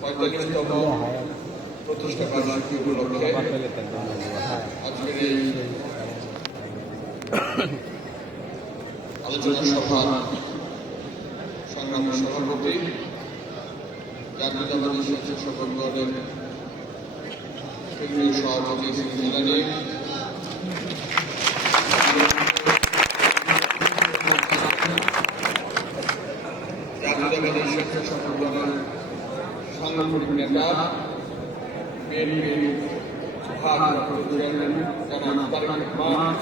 পঁয়তাল্লিশতম প্রতিষ্ঠা বার্ষিকী উপলক্ষে আজকের এই আলোচনা সভা সংগ্রামের সভাপতি জাতীয়তাবাদী স্বেচ্ছাসেবক দলের কেন্দ্রীয় সভাপতি জিলানী, জাতীয়তাবাদী স্বেচ্ছাসেবক দলের সাংগঠনিক নেতা বিএনপির ভারপ্রাপ্ত চেয়ারম্যান জনাব তারেক রহমান,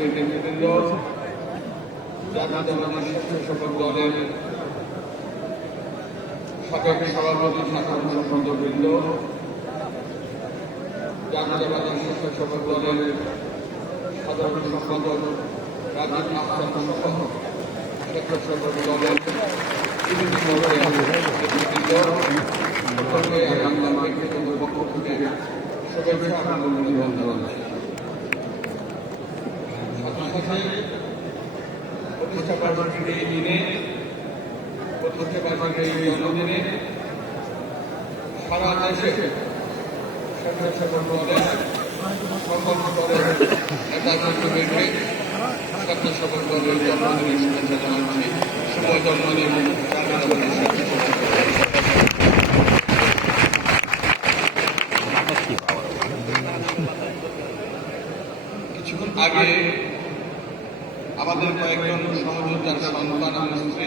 নেতৃবৃন্দ, জাতীয়তাবাদী স্বেচ্ছাসেবক দলের সাবেক সভাপতি সাধারণ সম্পাদকবৃন্দ, জাতীয়তাবাদী স্বেচ্ছাসেবক দলের সাধারণ সম্পাদক রাজীব আহসান সহ স্বেচ্ছাসেবক দলের বিভিন্ন নেতৃবৃন্দ, সকলকে আমার ব্যক্তিগত পক্ষ থেকে শুভেচ্ছা এবং অভিনন্দন জানাচ্ছি। প্রতিষ্ঠা বার্ষিকীর এই দিনে, প্রতিষ্ঠা বার্ষিকীর এই জন্মদিনে সারা দেশে স্বেচ্ছাসেবক দলের সকল স্তরের নেতাকর্মীদেরকে স্বেচ্ছাসেবক দলের জন্মদিনের শুভেচ্ছা জানাচ্ছি। শুভ জন্মদিন জাতীয়তাবাদী স্বেচ্ছাসেবক দল। কিছুক্ষণ আগে আমাদের কয়েকজন সহযোদ্ধার সন্তান এবং স্ত্রী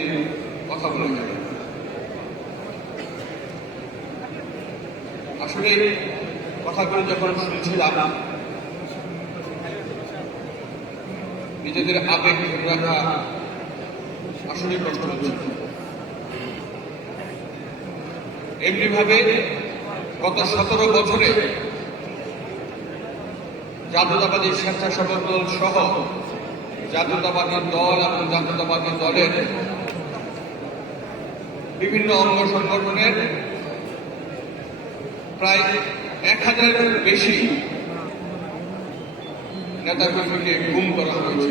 কথা বলে গেলেন। আসলে কথাগুলো যখন শুনছিলাম, নিজেদের আবেগ ধরে রাখা আসলে কষ্ট হচ্ছে। এমনিভাবে গত 17 বছরে জাতীয়তাবাদী স্বেচ্ছাসেবক দল সহ জাতীয়তাবাদী দল এবং জাতীয়তাবাদী দলের বিভিন্ন অঙ্গ সংগঠনের প্রায় 1000-এর বেশি নেতাকর্মীকে গুম করা হয়েছে।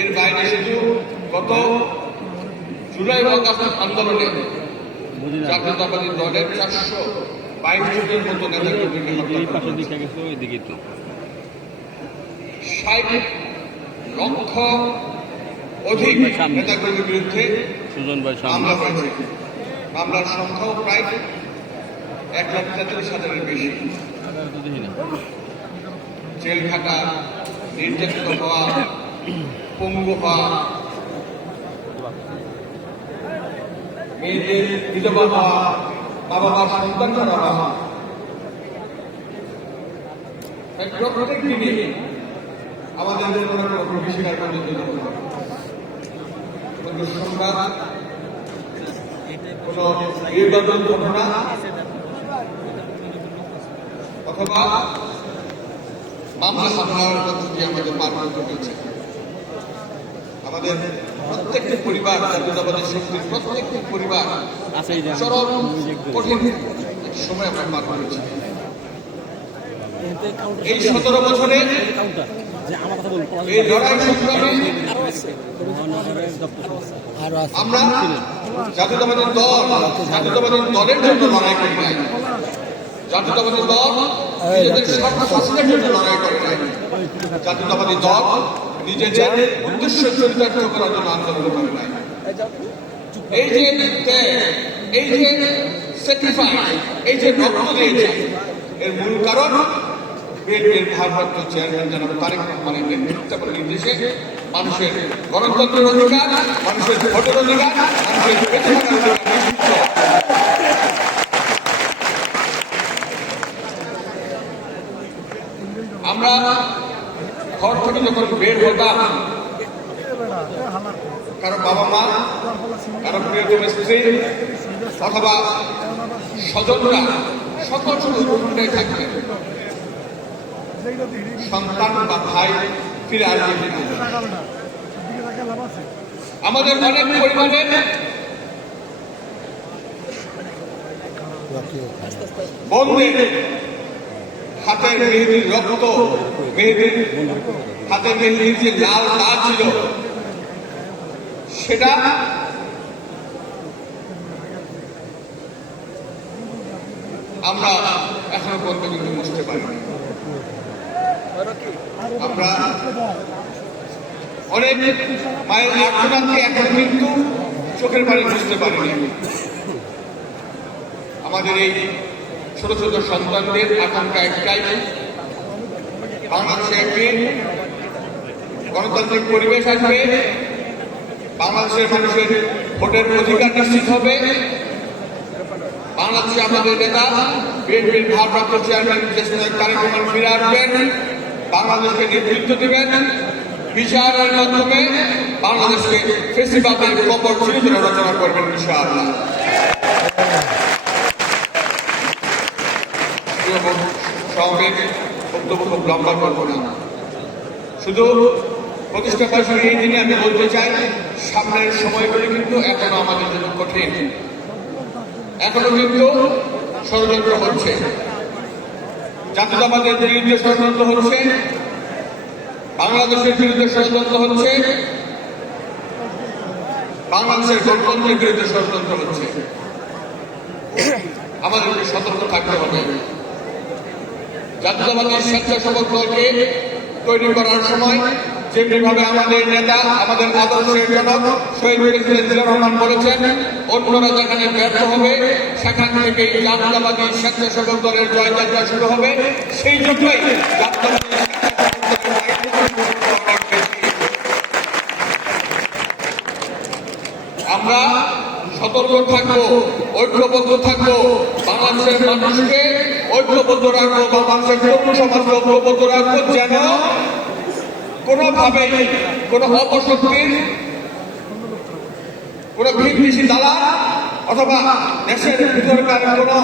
এর বাইরে শুধু গত জুলাই আগস্ট আন্দোলনে জাতীয়তাবাদী দলের 422 জনের মতো নেতাকর্মীকে হত্যা করা হয়েছে। 60 লক্ষ অধিক নেতাকর্মীর বিরুদ্ধে মামলা হয়েছে। মামলার সংখ্যাও প্রায় 1,33,000-এর বেশি। জেল খাটা, নির্যাতিত হওয়া, পঙ্গু হওয়া, মেয়েদের বিধবা হওয়া, বাবা মার সন্তান করা হওয়া, প্রত্যেক দিনে আমাদের স্বীকার পর্যন্ত সংবাদ, কোন নির্বাচন ঘটনা অথবা মামলা হামলার পদ্ধতি আমাদের পার করতে হয়েছে। আমাদের প্রত্যেকটি পরিবার, জাতীয়তাবাদী শক্তির প্রত্যেকটি পরিবার চরম কঠিন সময় আমরা পার করেছি। এই 17 বছরে এই লড়াই সংগ্রামে আমরা জাতীয়তাবাদী দলের জন্য লড়াই করি নাই। জাতীয়তাবাদী দল নিজেদের স্বার্থ শাসনের জন্য লড়াই করে নাই। জাতীয়তাবাদী দল নিজেদের উদ্দেশ্য চরিতার্থ করার জন্য আন্দোলন করে নাই। এই যে এই যে স্যাক্রিফাইস, এই যে রক্ত দিয়েছে, এর মূল কারণ বিএনপির ভারপ্রাপ্ত চেয়ারম্যান জনাব তারেক রহমানের নেতৃত্বে এবং নির্দেশে মানুষের গণতন্ত্রের অধিকার, মানুষের ভোটের অধিকার, মানুষের বেঁচে থাকার অধিকার। আমরা ঘর থেকে যখন বের হতাম, কারো বাবা মা, কারো প্রিয়তম স্ত্রী অথবা স্বজনরা সকল উৎকণ্ঠায় থাকতেন সন্তান বা ভাই ফিরে আসবে। আমাদের অনেক পরিমাণের বন্ধু হাতের মেহেদির রক্ত, মেহেদির হাতের মেহেদির যে লাল দাগ ছিল সেটা আমরা এখনো পর্যন্ত কিন্তু বুঝতে পারি। আমরা অনেক মায়ের আত্মনাথকে এখন কিন্তু চোখের পানি বুঝতে পারিনি। আমাদের এই ছোট ছোট সন্তানদের আকাঙ্ক্ষা একটাই, বাংলাদেশে একদিন গণতান্ত্রিক পরিবেশ আসবে, বাংলাদেশের মানুষের ভোটের অধিকার নিশ্চিত হবে, বাংলাদেশে আমাদের নেতা বিএনপির ভারপ্রাপ্ত চেয়ারম্যান তারেক রহমান ফিরে আসবেন, বাংলাদেশকে নেতৃত্ব দেবেন, বিচারের মাধ্যমে বাংলাদেশকে ফেসিবাদের কবর চিহ্ন রচনা করবেন ইনশাআল্লাহ। সমাবেশ বক্তব্য খুব লম্বা করবো না, শুধু প্রতিষ্ঠা বছর এই দিনে আমি বলতে চাই, সামনের সময়গুলি কিন্তু এখনো আমাদের জন্য কঠিন, এখনো কিন্তু ষড়যন্ত্র হচ্ছে, জাতীয়তাবাদের বিরুদ্ধে ষড়যন্ত্র হচ্ছে, বাংলাদেশের বিরুদ্ধে ষড়যন্ত্র হচ্ছে, বাংলাদেশের গণতন্ত্রের বিরুদ্ধে ষড়যন্ত্র হচ্ছে। আমাদেরকে সতর্ক থাকতে হবে। জাতীয়তাবাদী স্বেচ্ছাসেবক দলকে তৈরি করার সময় যেভাবে আমাদের নেতা, আমাদের আদর্শের জনক শহীদ প্রেসিডেন্ট জিয়াউর রহমান বলেছেন, অন্যরা যেখানে ব্যর্থ হবে সেখান থেকে জাতীয়তাবাদী স্বেচ্ছাসেবক দলের জয়যাত্রা শুরু হবে। সেই জন্যই আমরা সতর্ক থাকবো, ঐক্যবদ্ধ থাকবো, বাংলাদেশের মানুষকে ঐক্যবদ্ধ রাখবো, বাংলাদেশের তরুণ সমাজকে ঐক্যবদ্ধ রাখবো, যেন কোনোভাবেই কোনো অপশক্তির, কোনো ভিনদেশী দালাল অথবা দেশের ভিতরকার কোনো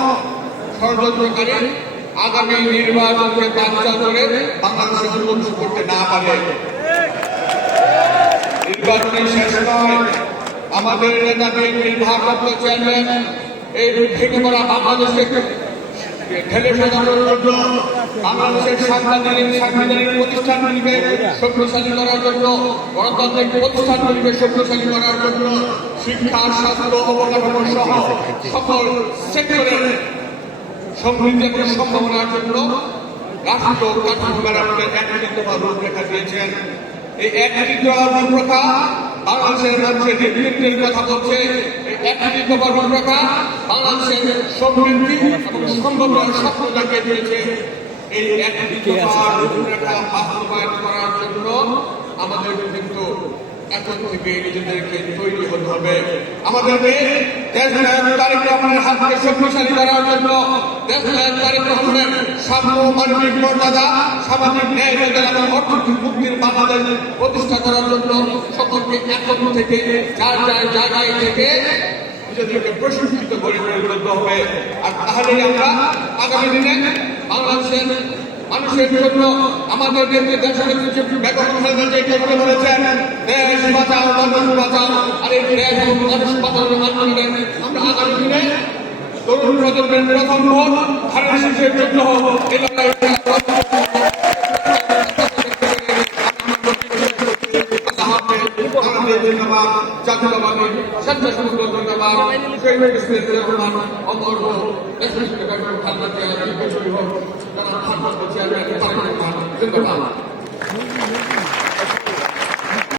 ষড়যন্ত্রকারী আগামী নির্বাচনকে বাচ্চা করে বাংলাদেশে উন্নতি করতে না পারে। নির্বাচনে শেষ নয়, আমাদের নেতা বিএনপির ভারপ্রাপ্ত চেয়ারম্যান এই ভেঙে পড়া বাংলাদেশকে ঢেলে সাজানোর জন্য, বাংলাদেশের সাংবিধানিক প্রতিষ্ঠানগুলিকে শক্তিশালী করার জন্য, গণতান্ত্রিক প্রতিষ্ঠানগুলিকে শক্তিশালী করার জন্য, শিক্ষা, স্বাস্থ্য, অবকাঠামো সহ সকল সেক্টরের সমৃদ্ধি এবং সম্ভাবনার জন্য রাষ্ট্র কাঠামো মেরামতের একত্রিত রূপরেখা দিয়েছেন। এই একত্রিত রূপরেখা বাংলাদেশের মানুষের নেতৃত্বের কথা বলছে। এই একত্রিত রূপরেখা বাংলাদেশের সমৃদ্ধি এবং সম্ভাবনার স্বপ্ন দেখিয়ে দিয়েছে। এই একত্রিত রূপরেখা বাস্তবায়ন করার জন্য আমাদের কিন্তু এখন থেকে নিজেদেরকে তৈরি হতে হবে। আমাদেরকে দেশনায়ক তারেক রহমানের হাতকে শক্তিশালী করার জন্য, দেশনায়ক তারেক রহমানের সাম্য, মানবিক মর্যাদা, সামাজিক ন্যায় এবং অর্থনৈতিক মুক্তির বাংলাদেশ প্রতিষ্ঠা করার জন্য সকলকে এখন থেকে যার যার জায়গায় থেকে নিজেদেরকে প্রশিক্ষিত করে তুলতে হবে। আর তাহলেই আমরা আগামী দিনে বাংলাদেশের মানুষের জন্য আমাদের দেশের বেগম খালেদা জিয়া কথা বলেছেন, দেশ বাঁচাও মানুষ বাঁচাও। আর এই দেশ এবং মানুষ বাঁচানোর আন্দোলনে আমরা আগামী দিনে তরুণ প্রজন্মের প্রথম ভোট ধানের শীষের জন্য এই লড়াই ধন্যবাদ। জাতীয়তাবাদী স্বেচ্ছাসেবক ধন্যবাদ। শহীদ প্রেসিডেন্ট জিয়াউর রহমান অমর হোক, দেশনেত্রী বেগম খালেদা জিয়া বিজয়ী হোক, যারা ভারপ্রাপ্ত চেয়ারম্যান তারেক রহমান ধন্যবাদ।